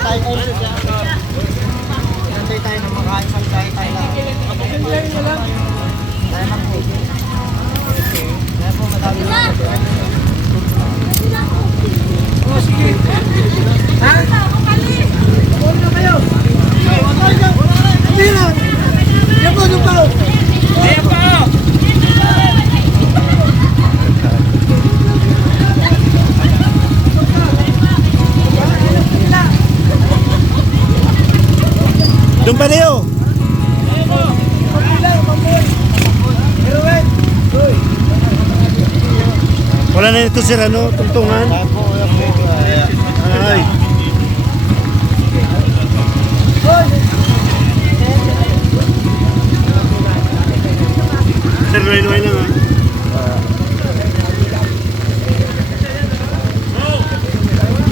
tayo. Inantay tayo na makain sa tayo lang. Tayo lang po. Kaya po madami na. Oh, sige. Ha? Huwag na kayo. Hindi na. Yan po, yung pao. Yan po. Doon pa Leo. Wala na ito sir, ano? Tungtungan. Ay. Sir, luay-luay lang ha.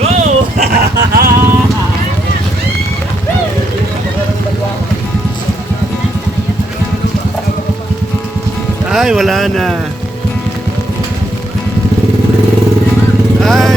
Go! Ay, wala na. Ay,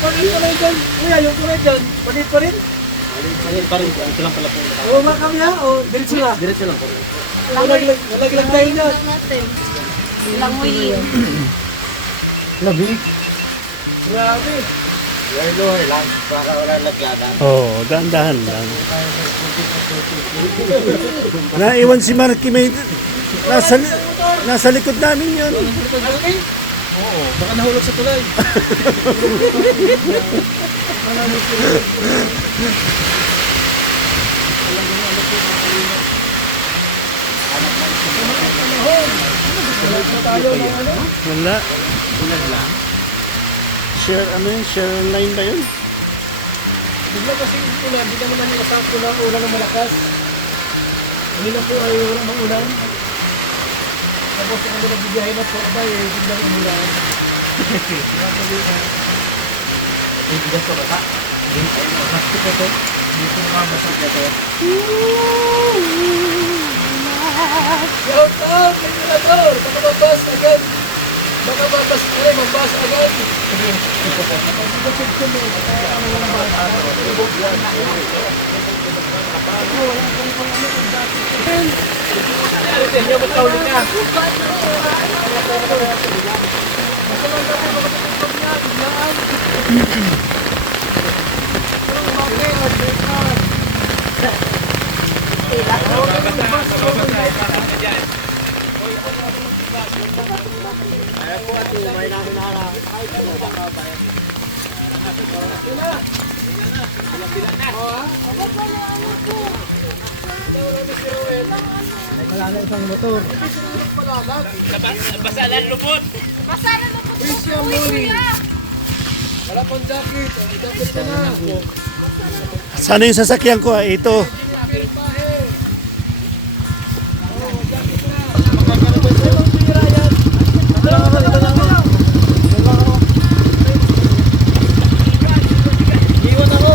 Palit dyan. Kuya, yung kulay dyan. Palit pa rin? Palit pa rin. Ito lang pala po. Oo, makam yan. O, diretso na. Diretso lang po. Nalaglag tayo na. Langoy. Labig. Grabe. Luhay lang. Baka wala nagyada. oh, dahan-dahan lang. Naiwan si Marky may nasa likod namin yun. Oo, baka nahulog sa tulay. Wala. Ulan lang. Share, ano yun? Share online ba yun? Bigla kasi ulan, hindi naman yung kasap ulan, ulan ng malakas. Kanina po ay ulan ng ulan. Tapos kung ano nagbibiyahe na po, abay, biglang umulan. Bigas pa bata. Plastic na to. Dito naman masag na to. Shout out! May mirador! Baka mabas agad! Baka mabas, mabas agad! Hindi mo tawli na. ha? Wala na isang motor. Basa na lubot. Christian Mori. Wala pang jacket. Jacket ka na. Sana yung sasakyan ko? Ito. Pirmahe. Iwan ako.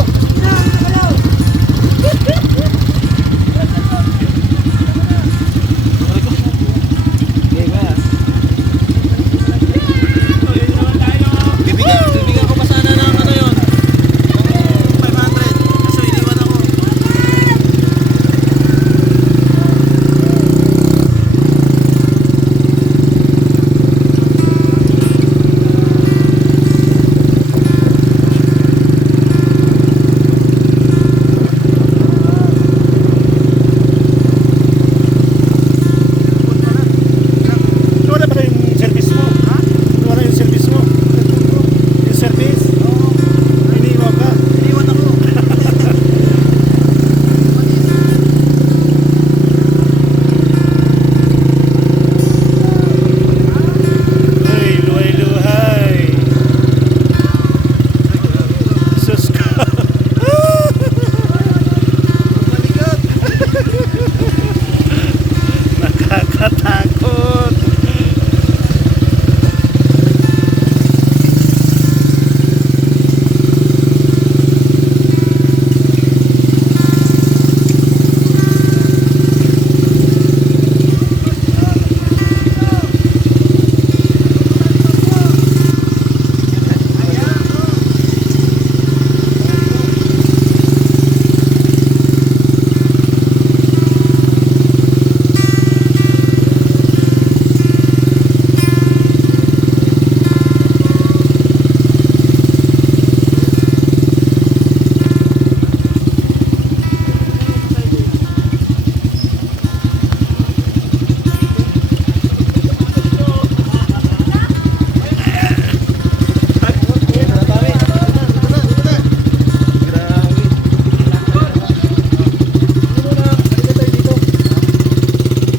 Bibigyan ko pa sana ng ano yun. Ng 500. Kaso iniwan ako. Wala pa yung service mo? Ha? Wala yung service mo? Yung service? Oo. Iniiwan ka? Iniwan ako. Ay, luhay-luhay. Sus ka. Nakakatakot.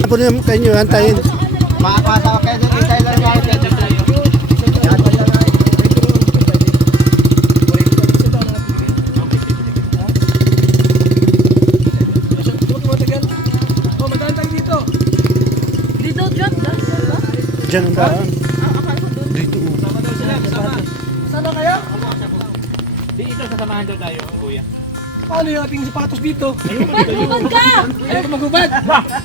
Ako na kayo hantayin. Makapasa ko kayo doon. Isay lang tayo. Oh, magandang tayo dito. Dito, John. Diba? Diyan ang daan. Akala ko doon. Dito. Sama daw sila. Sama. Sama kayo? Di ito sasamahan daw tayo, kuya. Paano yung ating sapatos dito? Magpapagod ka! Ayaw ko magubad.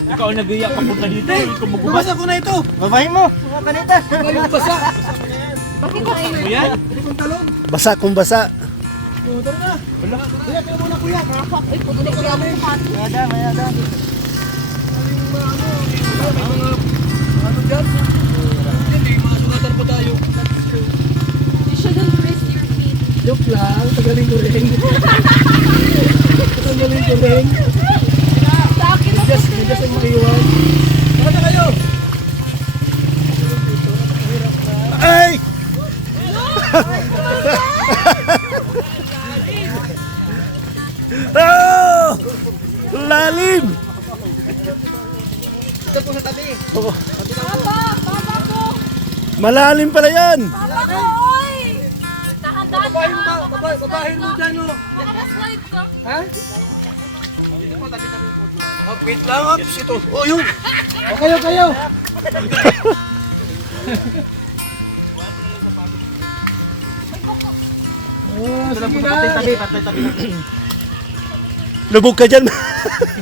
Ikaw ang nag-iyak papunta dito. Ikaw magbukas. Bubasa ko na ito. Babahin mo. Mga kanita. Ayaw basa. Bakit ka kayo? Kuya? Hindi kong talon. Basa kung basa. Oh, tara na. Kuya, kayo muna kuya. Ay, puto na ko namin. Mayada, mayada. Maraming mga may mga ano dyan. Hindi, mga sugatan po tayo. You shouldn't risk your feet. Joke lang, tagaling ko rin. Tagaling ko rin. Sa akin na Just ang maiwan. Saka na kayo. Ay! Oh! Lalim! Ito po sa tabi. Oh, Papa ko! malalim pala yan! Papa ko, oy! Dahan-dahan ka. Babahin mo dyan, oh. Baka ma-slide ka. Ha? Oh, wait lang, ops. Ito. Oh, yun. O, kayo. Oh, sige na. Tabi. Lubog ka dyan.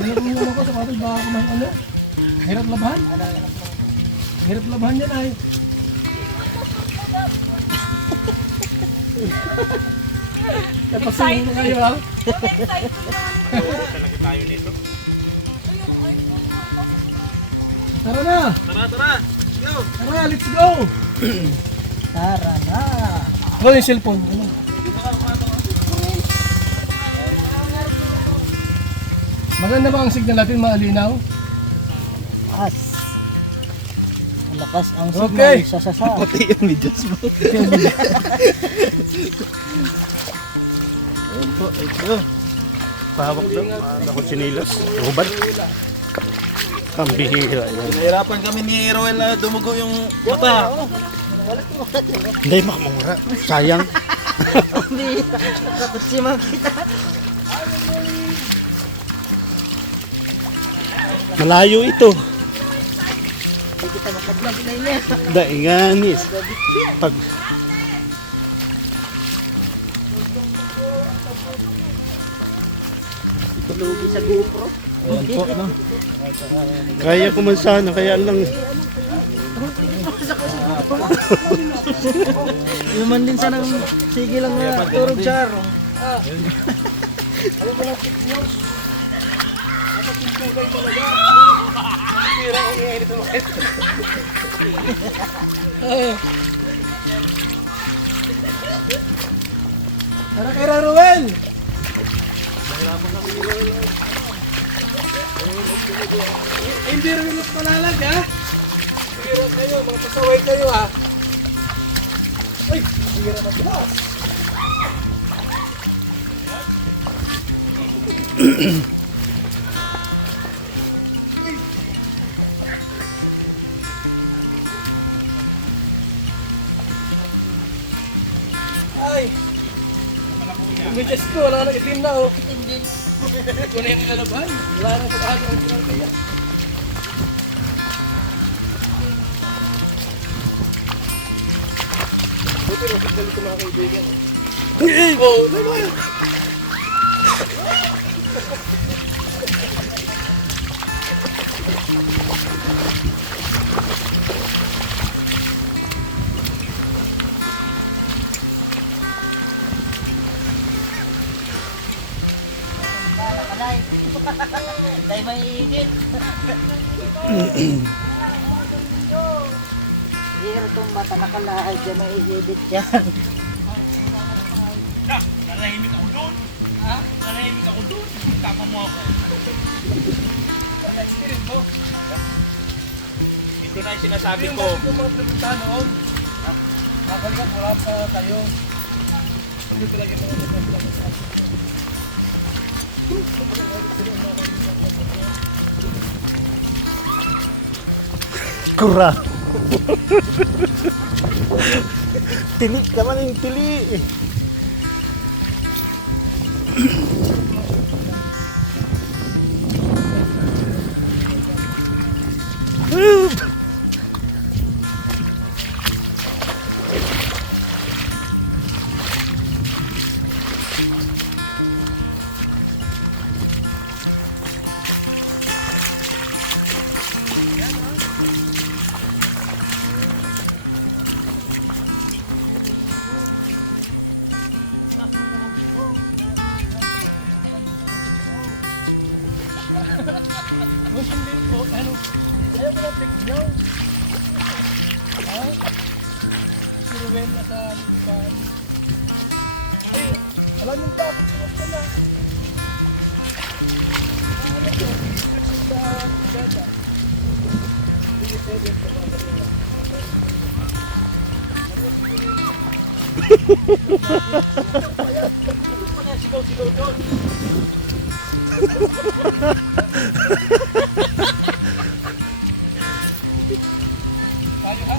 Hirap mo naman ako sa kapatid. Baka kumain ano. Hirap labahan. Hirap labahan yan ay. Kapasuhin mo kayo ha. Talaga tayo nito. Tara na. Tara. Go. Tara, let's go. Tara na. Wala yung cellphone. Ano? Maganda ba ang signal natin, maalinaw? As. Malakas ang Okay. sa sasa. Pati yung medyas mo. Ayun po, ito. pahawak daw. Ano ko sinilas? Hubad? Ang bihira yan. Nahirapan kami ni Roel na dumugo yung mata. Hindi, makamura. Sayang. Malayo ito. Hindi kita makablog na niya. Dainganis. Pag Lugi sa GoPro. Ayan po, no? kaya ko man sana, kaya lang. Human din sana ng sige lang na turog charong. Tara kay Ruel! Hindi rin mas malalag ha? Sige kayo, mga pasaway kayo ha? Uy, hindi rin matilas. Ay! Ang bigas ko, wala nang itim na oh. Itim din. Wala yung lalaban. Wala nang pag-ahali ang pinagkaya. Buti rin, pagdali ko mga kaibigan. Oh, lalo. Dahil may edit. Pero itong mata nakalahay dyan may edit yan. Nanahimik ako doon. Ha? Nanahimik ako doon. Tama mo ako. Experience mo. Ito na yung sinasabi Yung ko. bakit yung mga pinupuntahan noon. Nakagkat, wala pa tayo. Hindi talaga yung mga pinupuntahan sa atin. Kura. Tili ka man yung tili. Mas hindi po, ano, ayaw ko ng pick nyo. Ha? Si Ruel nasa ibahan. Ay, alam yung tapos ko pala. Ano po, sa Gada. Hindi pwede sa mga kanila. Sigaw-sigaw doon. Tayo ha?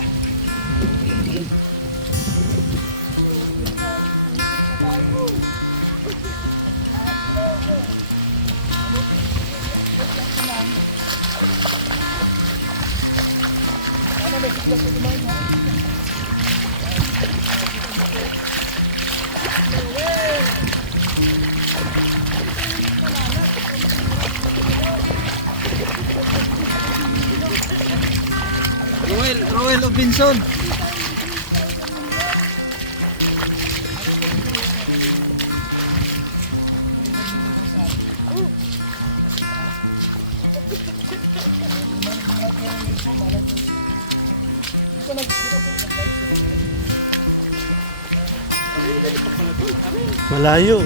Sana may sigla sa dumaan ha? Roel Robinson. Malayo.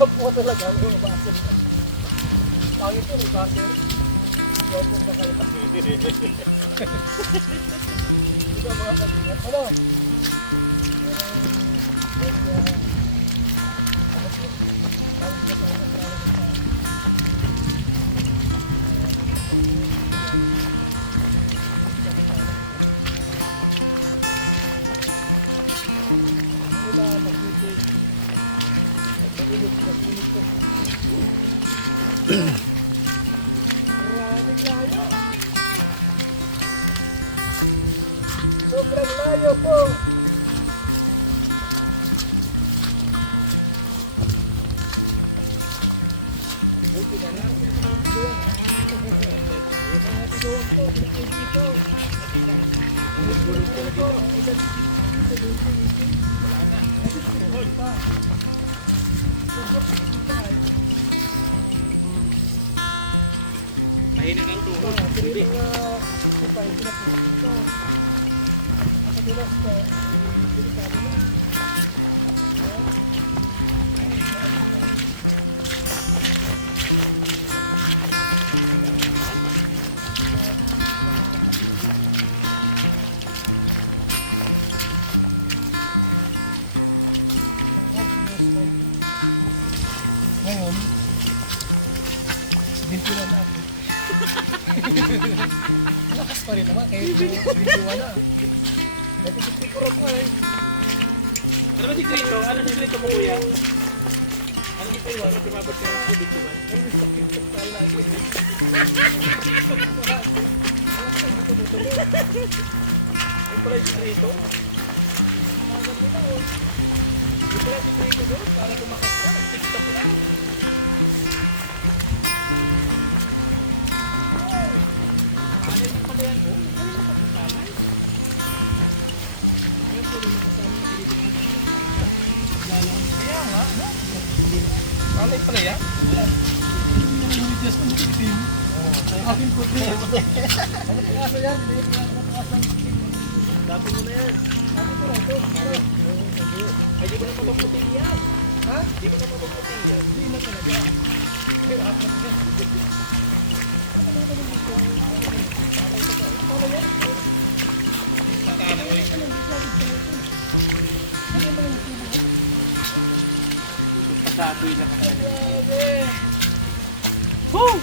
Kapwa talaga, may baser. Pangit yun, may baser. Loko na kayo. Hindi ka mga kalingat. Ano? Sobrang layo po. Buti na lang. Mahinig ang tuhod. Hindi. Nakadalas ka, delikado na. Ngayon, 21 na ako. Lakas pa rin naman, kahit 21 na. Nagtitiktikurap nga eh. Ano ba sikrito? Ano sikrito mo, kuya? Ano ito yun? Ano tumabot ka ng kubituan? Ano yung sakit-sakit tayo lagi? Lakas ang buto-buto mo. Ano pala yung sikrito? Magal mo na oh. Ano pala yung sikrito doon? Para lumakas ka. TikTok lang. Ano yung pala yan? Oh, ano yung pagkakalay? Ano po rin kasama ng Pilipinas? Kaya nga, no? Kalay pala yan? Yung witness mo, hindi itim. Akin puti. Ano pangasa yan? Ano pangasa ng Dati mo na yan. Sabi ko na ito. Ay, di mo na mapaputi yan. Ha? Di mo na mapaputi yan. Hindi na talaga. Kaya ako na yan. Ano yan? Patano eh. Ano yung sabi ko ito? Ano yung mga tubo? Pasaboy lang ako. Grabe. Woo!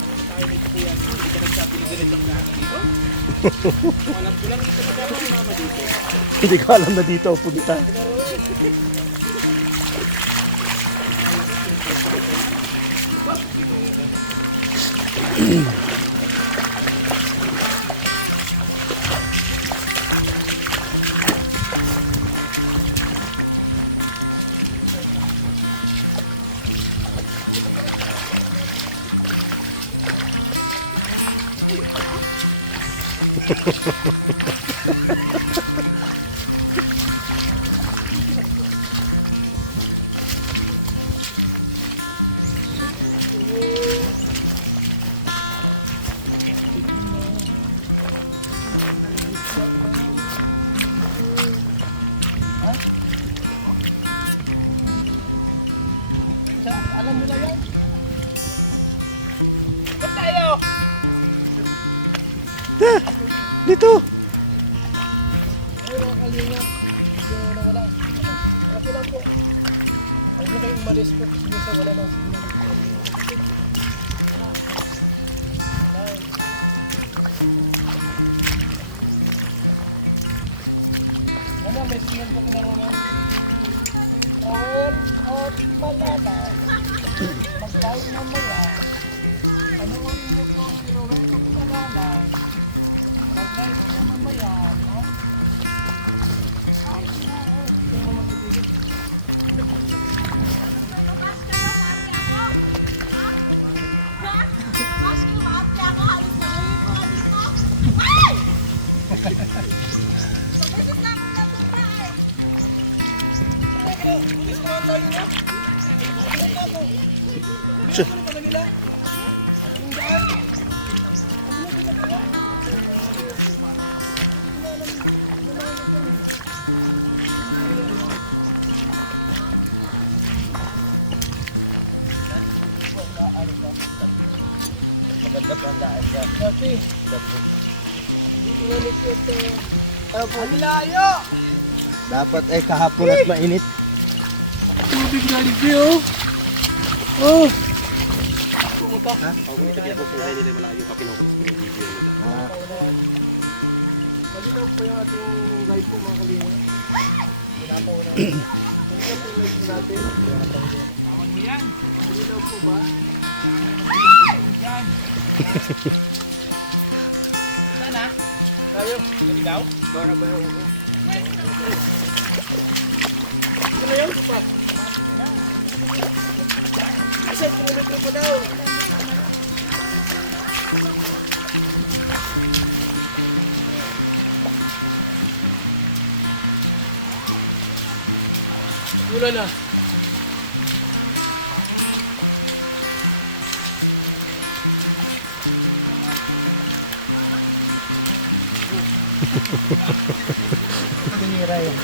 Ano tayo nito kuya? Hindi ka nagsabi na ganitong lahat dito? Alam ko lang dito na si mama dito. Hindi ko alam na dito ako punta. Alam mo na yan? Ba't tayo? Dito! Ay, mga kalinga. Medyo nawala. Okay lang po. Huwag na kayong umalis po kasi minsan wala nang signal. Ano, may signal po kinaroon. All of Malala. Mag-live mamaya. Panoorin mo po si Rowell of Malala. Mag-live siya mamaya. No? Ay, ito mo magkibigit. Bulis ko ang tayo na. Bulis na ako. Bulis ko na nila. Ang daan. Ano ba nagawa? Maganda pa ang daan dyan. Dati. Ang layo! Dapat ay kahapon at mainit. Tubig na libre oh. Oh. Pumunta. Ha? Okay, sabi ako kung nila malayo pa pinukulis ko yung video nila. Malinaw po yung ating live po mga kalina. Pinapaw na. Malinaw po yung live natin. Awan mo yan. Malinaw po ba? Saan na? Tayo. Naligaw? Ikaw na ba yung uko? Ito na yun? Pa. Isang kilometro pa daw. Gula na. Tinira yan.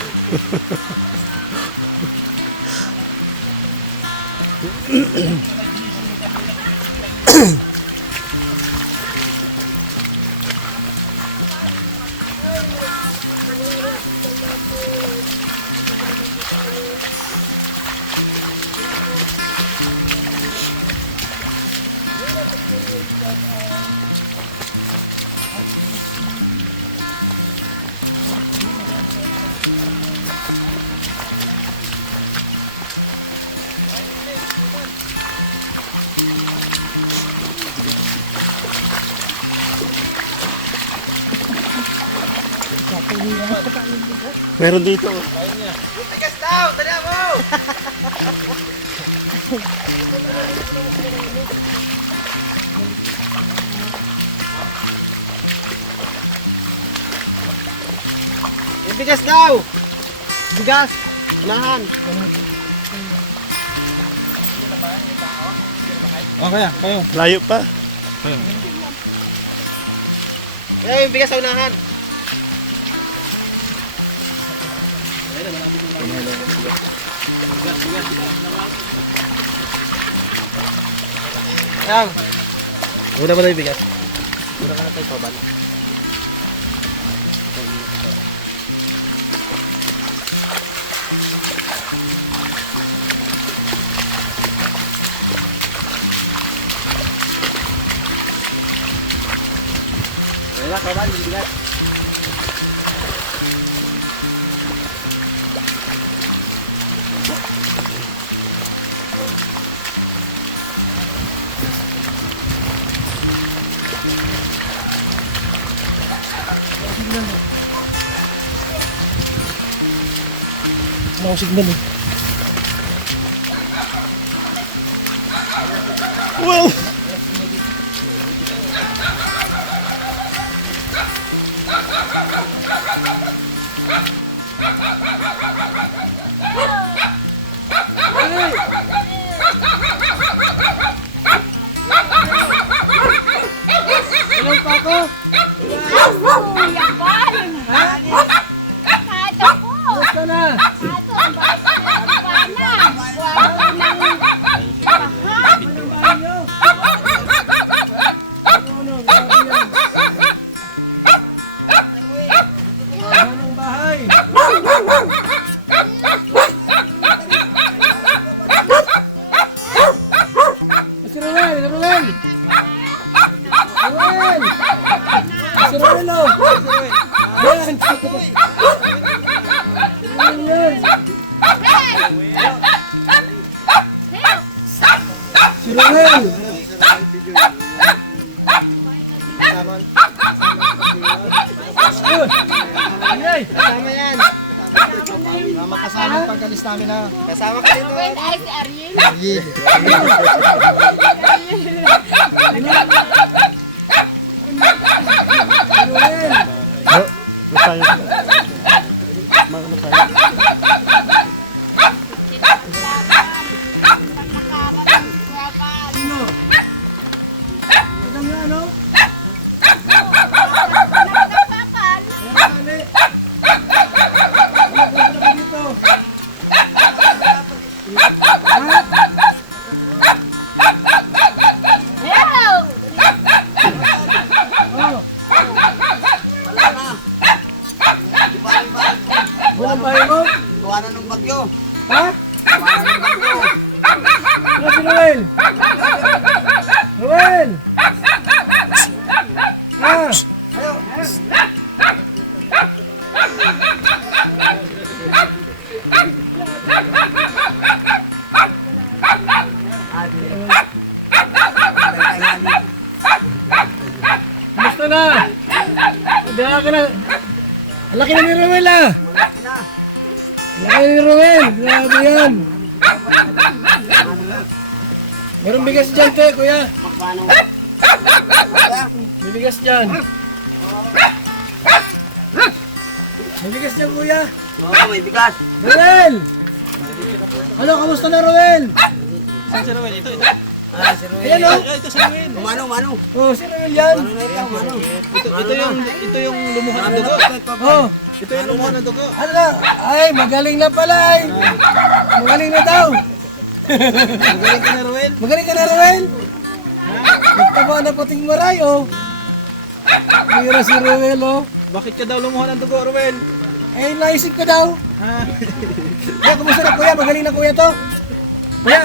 Meron dito. Tigas daw! Tala mo! Yung bigas daw! Bigas! Unahan! Okay, kayo. Layo pa. Eh, yung bigas sa unahan! Yang! Una ba na yung bigas? Una ka na tayo paban. Wala, paban, yung bigas. Wala akong signal eh. Well. Ilan pa ako? Kuya Bal! Kahit ako! Gusto na. Kahit ako! Bana! Wala nang baha! Ano ba nyo? Ano, grabe yan. Ano ng bahay? Si Ruel! Si Ruel! Ruel! Si Ruel oh! Yan! Si Ruel yan! Si Ruel! Ay! Kasama yan! Makasama yung pag-alis namin na. Kasama ka dito! Wait, ay si Ariel. Ariel. Si Ruel! Masayo. Masayo. Sino? Ito nga ano? Nakapapal. Ayan mali. Ano punta ka dito? Ha? Ruel! Ah! Kumusta na? Dala ka na. Ang laki na ni Ruel ah! Ang laki ni Ruel! Grabe yan! Meron bigas dyan, te, kuya. May bigas dyan. May bigas dyan, kuya. Oo, may bigas. Ruel! Ano, kamusta na, Ruel? Saan si Ruel? Ito. Ah, si Ruel. Ayan, oh. Ito si Ruel. Mano. Oh, si Ruel yan. Mano na ito, mano. Ito yung lumuhan ng dugo. Oh, Ito yung lumuhan ng dugo. ano na? Ay, magaling na pala, ay. Magaling na daw. Magaling ka na, Ruel. Magaling ka na, Ruel. Nagtaba na puting maray, oh. Mayroon na si Ruel, oh. Bakit ka daw lumuhan ng dugo, Ruel? Eh, naisip ko daw. Ha? Kuya, kumusta na, kuya? Magaling na, kuya, to. Kuya,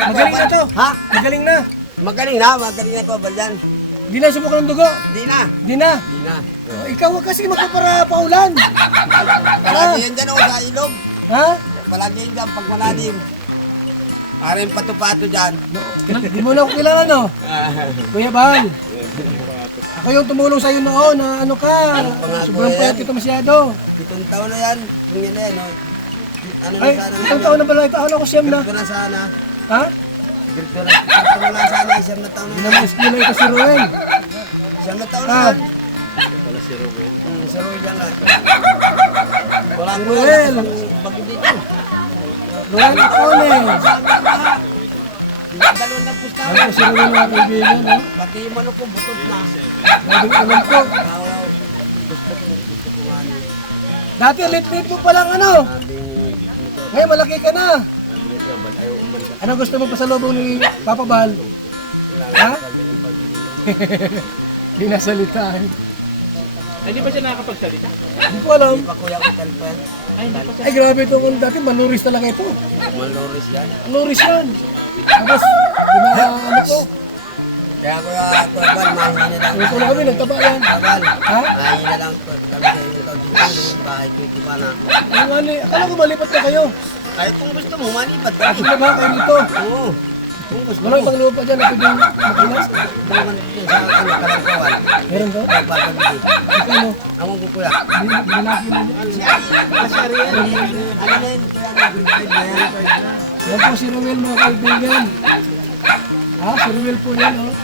magaling na to. Ha? Magaling na. Magaling na ko, Baldan. Di na sumukal ng dugo. Di na. Di na. Oh, ikaw wag kasi magpapara paulan. Palagi yan dyan ako sa ilog. Ha? Palagi yan dyan pag malalim. Para yung pato-pato dyan. Di mo na ako kilala, no? Kuya Bal. Ako yung tumulong sa'yo noon na ano ka. Sobrang payat kita masyado. 7 taon na yan. Kung yan na yan, oh. Ano na Ay, sana isang taon na pala ito. Ano ko siyam na? Grito na sana. Ha? Grito na lang sana. 7 taon Di na na yan. ma-eskila ito si Ruel. 7 taon na Ha? yan. Si Ruel yan lang. Wala Si ko Ruel. yan. Bagyo dito. Ruel Icone. Dalawang lang pusta. Ano po si Ruel mga kaibigan, no? Pati yung manok ko, butod na. Gagawin alam ko. Gusto ko nga ano. Dati lit-lit mo palang ano. Sabing, Ngayon malaki ka na. sabi nito, ayaw umalis ka. Ano gusto mo pasalubong ni Papa Bal? Ha? Hindi nasalita. Ay, di ba siya nakakapagsalita? Hindi ko alam. Pa kuya ko kalpan. Ay grabe ito. Kung dati manuris talaga ito. Maloris yan. Manuris yan. Tapos, ano ko. Kaya kuya Turbal, mahina lang. Ito na kami, nagtaba yan. Turbal, Ha? mahina lang kami sa inyong kaunting yung bahay ko, di ba na? Ano ano eh. Akala ko malipat na kayo. Kahit kung gusto mo, malipat ka. At ba kayo dito? Oo. Kung gusto Walang mo, pang lupa dyan na pwedeng makinas. naman dito sa kalangkawan. Meron daw? Nagpapabili. Ikaw mo. Ako ko kuya. Binaki na dyan. Ano na yun? Kuya, nag-grade na yan. Yan po si Ruel mga kaibigan. Ha? Si Ruel po yan, oh.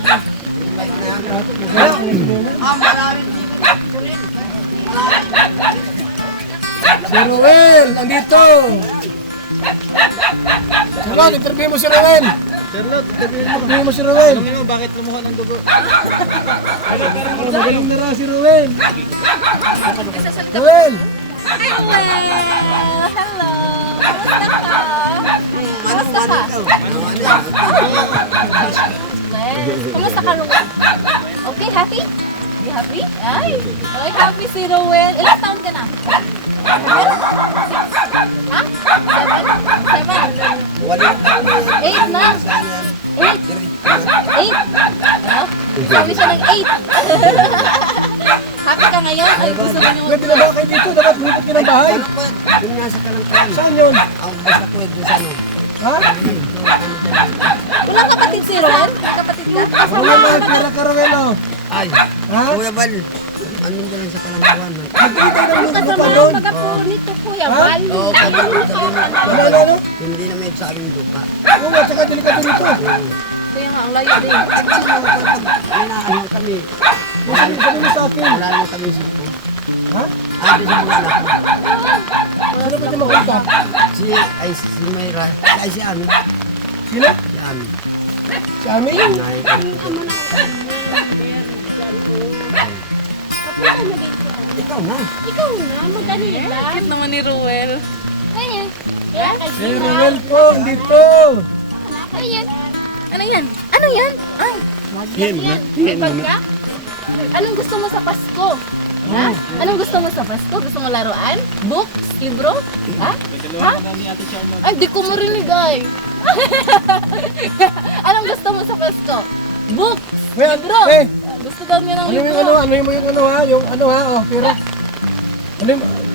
Grade na yan. Magaling ang eskwela. Malalim dito. Si Ruel, andito. Saka, interview mo si Ruel. Charlotte, sabihin mo. Interview mo si Ruel. Tanungin mo, bakit lumuhan ng dugo? Oh, magaling na raw si Ruel. Ruel, Hi, Well! Hello! Kamusta ka? Kumusta ka, Ruel? Okay, happy? You happy? Ay, okay, happy si Ruel. Ilang taon ka na? 7? Ha? 7? Walang taon na yan. 8 na? Saan yan? 8? Grade 8? Ano? Sabi siya ng 8. Happy ka ngayon? Ay, gusto mo may yung... pinaba kayo dito. Dapat lumipat ka ng bahay. Ano po? Yung nasa kalangkawan. Saan yun? Ang basta ko doon sa ano. Ha? Walang kapatid si Ruel? May kapatid ka? Wala na, pira ka Ruel, oh. Ay, Ha? Kuya Bal, anong dyan sa kalangkawan? Magkita ng lupa Kasama pa doon. ang pagkapo nito, Kuya Ha? Bal. Oo, sabi mo, Ano, ano, ano? hindi na may sa aming lupa. Oo nga, tsaka delikado dito. Kaya nga, ang layo din. Ay, paano mo kapag inaano kami? Sabi mo sa akin. Wala na kami sipon. Ha? Ando sa mga anak ko. Sino pwede makunta? Si Mayra, ay si Ami. Sino? Si Ami. Si Ami? Nay, ikaw na. Ikaw na, magkanila. Cute naman ni Ruel. Ayan. Kaya Si Ruel po, andito. Ayan. Ano yan? Ano yan? Ay, Yan. May bag ka? Anong gusto mo sa Pasko? Ha? Anong gusto mo sa Pasko? Gusto mo laruan? Books? Libro? Ha? Ha? Ay, di ko marinig ay. Anong gusto mo sa Pasko? Books! Kuya, Libro! eh, Gusto daw niya ng ano yung libro. ano, ano yung ano ha, yung ano ha, oh, pero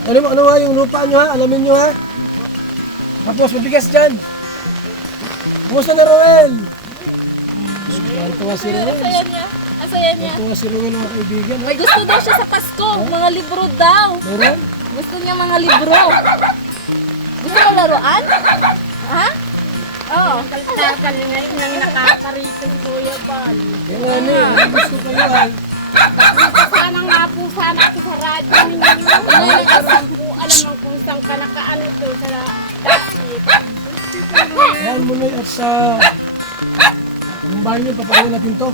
ano ha, yung lupa nyo ha, alamin nyo ha. Tapos mabigas dyan. Kumusta na Roel? Ang tuwa si Ang Roel. saya niya. Ang saya niya. Ang tuwa si Roel mga kaibigan. May gusto daw siya sa Pasko. Mga libro daw. Meron? Gusto niya mga libro. Gusto mo laruan? Ha? Oo. Kaltakan nga yun nang nakakarito si Kuya Bal. Yan nga ni, ang gusto kayo ha. Sana nga po sana ako sa radyo ninyo. Alam po, alam mo kung saan ka nakaano to sa dapit. Yan mo na at sa yung bahay niyo, papagawa natin to.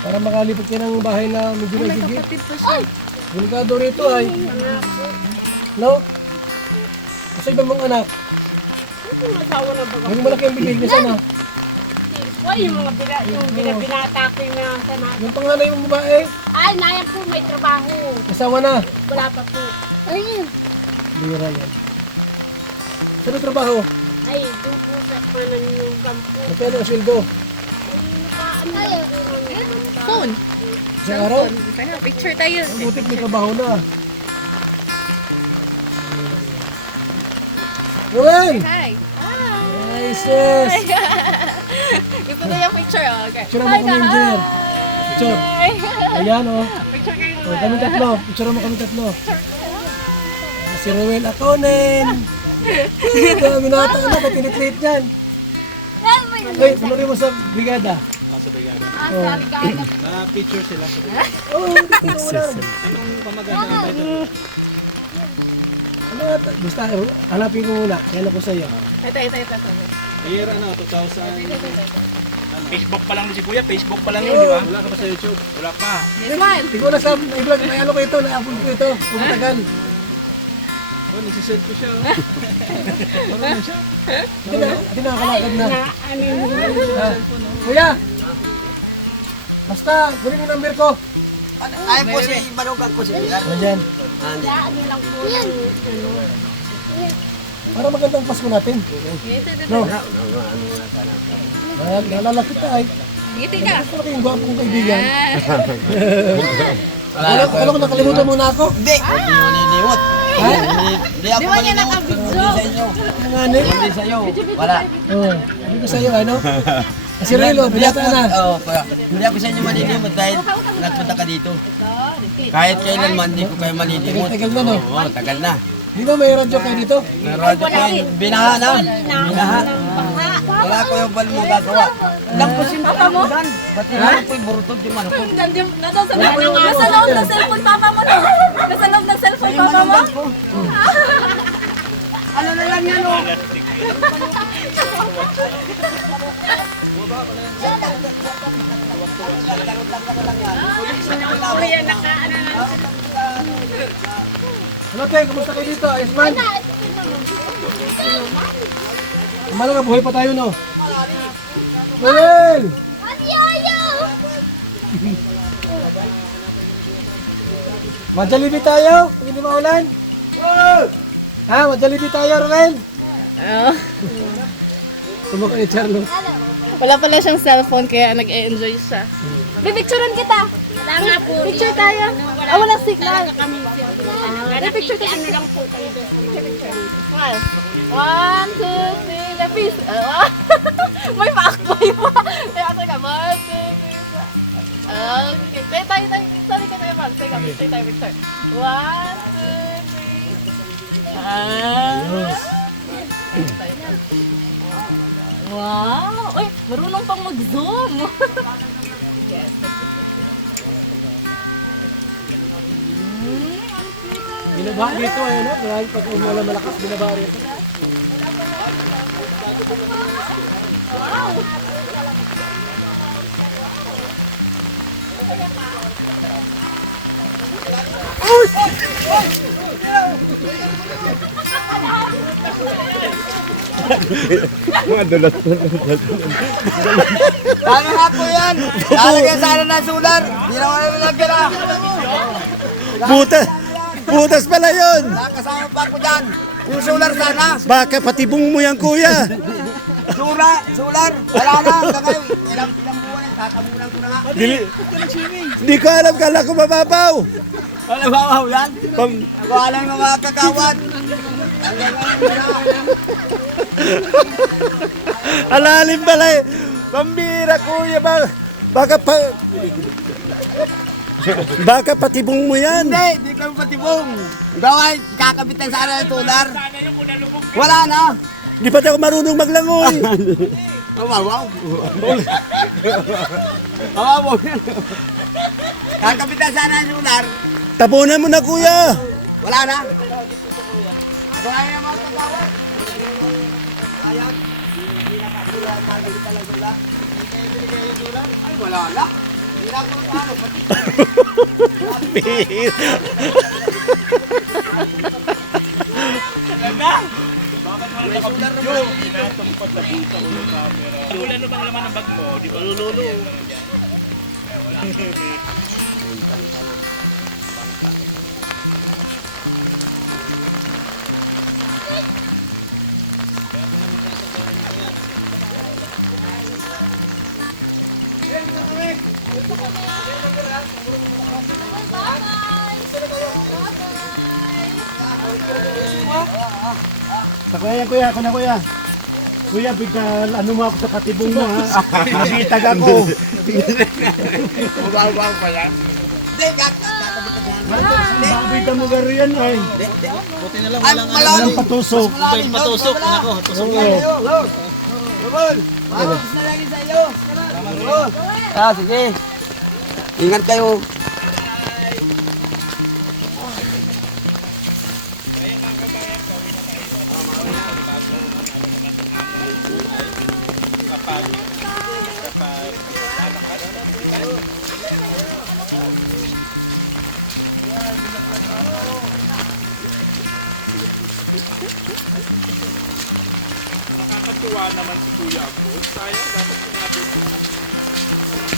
Para makalipat kayo ng bahay na medyo nagigit. Delikado rito ay. No? Kasi ibang mga anak, Yung asawa na baga. yung malaki ang bibig niya sana. Why yung mga binata ko yung mga sana. Yung panganay mong babae, Ay, nayan po may trabaho. kasama na. Wala pa po. Bira yan. Saan ang trabaho? Ay, doon po sa panangyugan po. Magkano ang sweldo? Ay, nakaano po naman ba? Phone. Sa araw? Picture tayo. Ang butik may trabaho na. Ruel! Hi. Ay, sis! Gusto niya yung picture. Oh. Okay. Picture mo kami, engineer. Picture. Ayan, oh. Oh, kami tatlo. Picture mo kami tatlo. Si Ruel Aconen. Binata na, kaya tinitreat yan. Ay, tuloy mo sa brigada. Nasa brigada. Oh. Na-picture sila sa brigada. Oh, dito lang. Anong pamagana ng title? Ano nga, basta, hanapin ko muna. Kaya ko sa'yo. Ito. Year ano, 2000. Facebook pa lang ni si Kuya, Facebook pa lang yun, di ba? Wala ka pa sa YouTube? Wala pa. This one. Hindi ko na sa i-vlog, naialo ko ito, na-upload ko ito. Pumatagal. Oh, nagsiselfie siya. Oh. Marunong siya. Hindi nakakalakad na. Ano yung Ah, Kuya! Basta, kunin yung number ko. Ay po si Manugang po si Lugar. Nandyan. Andi. ano lang po yung ano. Para magandang Pasko natin. No? Naalala kita ay. Ngiti ka. Gusto ko yung gwapong kaibigan. Ah. Alam ko nakalimutan mo na ako. Hindi, hindi mo niliwat. Hindi ako maliliwat. Hindi sa inyo. Ang ano? Hindi sa iyo. Wala. Oo. Hindi ko sa'yo, ano? Kasi Relo, binata na. Oo, kuya. Hindi ako sa inyo maliliwat dahil nagpunta ka dito. Kahit kailanman, hindi ko kayo malilimot. Tagal na, no? Oo, tagal na. Di ba may radyo kayo dito? May radyo ko yun. Binaha na. Binaha. Wala ko yung bal mo gagawa. Lampusin pa mo dan. Ba't naman ko yung burutod yung manok ko? Nasa loob ng cellphone papa mo no? Nasa loob ng cellphone papa mo? Ano na lang yan o? Kuya, nakaano na. Ano tayo, kumusta kayo dito? Ayos man? Malaga, buhay pa tayo, no? Noel! Majalibi tayo? Pag hindi maulan? Ha? Majalibi tayo, Noel? Oo. Tumo kayo, Charlo. Wala pala siyang cellphone kaya nag-enjoy siya. Bibicturean kita. Wala nga po. Picture tayo. Ah, walang signal. Kami nakikita ano lang po kayo doon sa mga Smile. 1, 2, 3, the peace. May pa-akboy pa. Kaya ako ka, 1, 2, 3, okay. Tayo. Sorry ka tayo, ma'am. Take tayo picture. 1, 2, 3. Wow! Uy, marunong pang mag-zoom. Yes. Binabaha dito, ayun, no? Grabe, pag umulan malakas, binabaha rito. Paano nga po yan? Lalagyan sana ng solar. Hindi naman namin nagkira. Butas pala yun. Nakasama pa ako dyan. Yung solar sana. Baka patibong mo yan, kuya. Solar. Wala na. Kakay. Ilang buwan. Tatamunan ko na nga. Hindi ko alam, kala ko mababaw. Wala ba yan? Pam- Ako alam ng mga kagawad. Alalim pala eh. Pambira kuya ba? Baka patibong mo yan. Hindi kami patibong. Gaway, kakabitan sana ng solar. Wala na. Di pa ako marunong maglangoy. Wow. Wow. Kakabitan sana ng solar. Tabunan mo na kuya. Wala na. Wala na mga kagawad. Ayan. Hindi na katulad. Kakabitan ng solar. Hindi kayo binigay yung solar. Ay, wala na. Hindi na ako paano. Ulan na bang laman ng bag mo? Di ba? Lululo. Sa kuya, ako na kuya. Kuya, bigla ano mo ako sa katibong mo ha. Nabitag ako. Mababaw pa yan. Hindi, kakabitan yan. Mabita mo garo yan ay. Ay, malalim. Walang patusok. Malalim. Patusok. Ako. Tusok yan. Lubon. Bakit na lagi sa iyo? Sige. Ingat kayo. Nakakatuwa naman si Kuya Apod. Sayang, dapat sinabi mo.